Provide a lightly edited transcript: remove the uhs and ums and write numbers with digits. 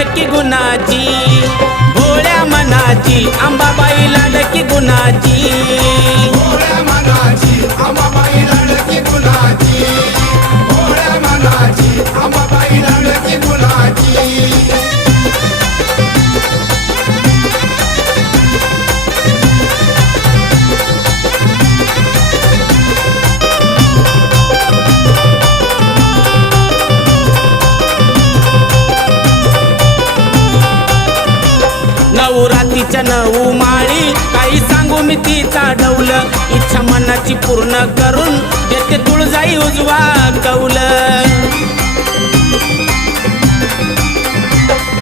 लाडकी गुणाची, भोळ्या मनाची अंबाबाई लाडकी गुणाची, भोळ्या मनाची अंबाबाई लाडकी गुणाची, भोळ्या मनाची अंबाबाई लाडकी गुणाची. नवरात्रीच्या 9 माळी काही सांगू मी तिचा डौल, इच्छा मनाची पूर्ण करून देते तुळजाई उजवा कौल.